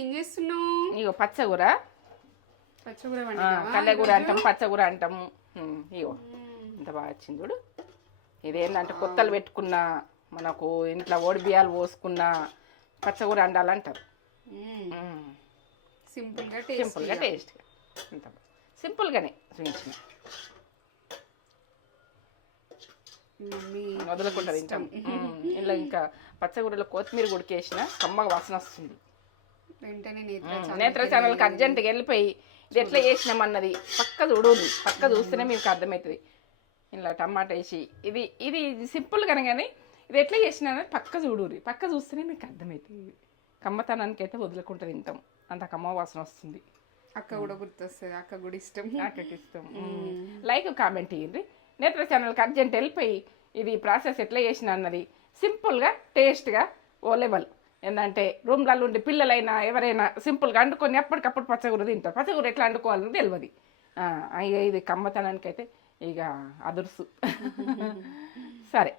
ఏం చేస్తున్నావు? ఇగో పచ్చగూర, పచ్చగూర కల్లెగూర అంటాం, పచ్చగూర అంటాము. ఇగో ఇంత బాగా వచ్చింది చూడు. ఇదేంటంటే కొత్తలు పెట్టుకున్న, మనకు ఇంట్లో ఓడి బియ్యాలు పోసుకున్న పచ్చగూర అండాలంటారు. సింపుల్గా టేస్ట్గా ఇంత సింపుల్గానే చూపించిన వదులుకుంటుంది ఇంకా. ఇలా ఇంకా పచ్చగూరలో కొత్తిమీర గుడికేసిన కమ్మగా వాసన వస్తుంది. వెంటనే నేత్ర ఛానల్కి అర్జెంటుగా వెళ్ళిపోయి ఇది ఎట్లా చేసినామన్నది పక్క చూడండి, పక్క చూస్తేనే మీకు అర్థమవుతుంది. ఇలా టమాటా వేసి ఇది ఇది సింపుల్గానే, కానీ ఇది ఎట్లా చేసినా పక్క చూడురి, పక్క చూస్తేనే మీకు అర్థమవుతుంది. కమ్మతనానికి అయితే వదులుకుంటుంది తింటాం, అంత కమ్మ వాసన వస్తుంది. అక్క కూడా గుర్తొస్తుంది, అక్క కూడా ఇష్టం, అక్కకి ఇష్టం. లైక్ కామెంట్ ఇవ్వండి. నేత్ర ఛానల్కి అర్జెంట్ వెళ్ళిపోయి ఇది ప్రాసెస్ ఎట్లా చేసిన అన్నది సింపుల్గా టేస్ట్గా ఓ లెవెల్. ఏంటంటే రూమ్లలో ఉండి పిల్లలైనా ఎవరైనా సింపుల్గా వండుకొని ఎప్పటికప్పుడు పచ్చగూర తింటారు. పచ్చగూర ఎట్లా వండుకోవాలని తెలియదు. ఇక ఇది కమ్మతనానికి అయితే ఇక అదుర్సు. సరే.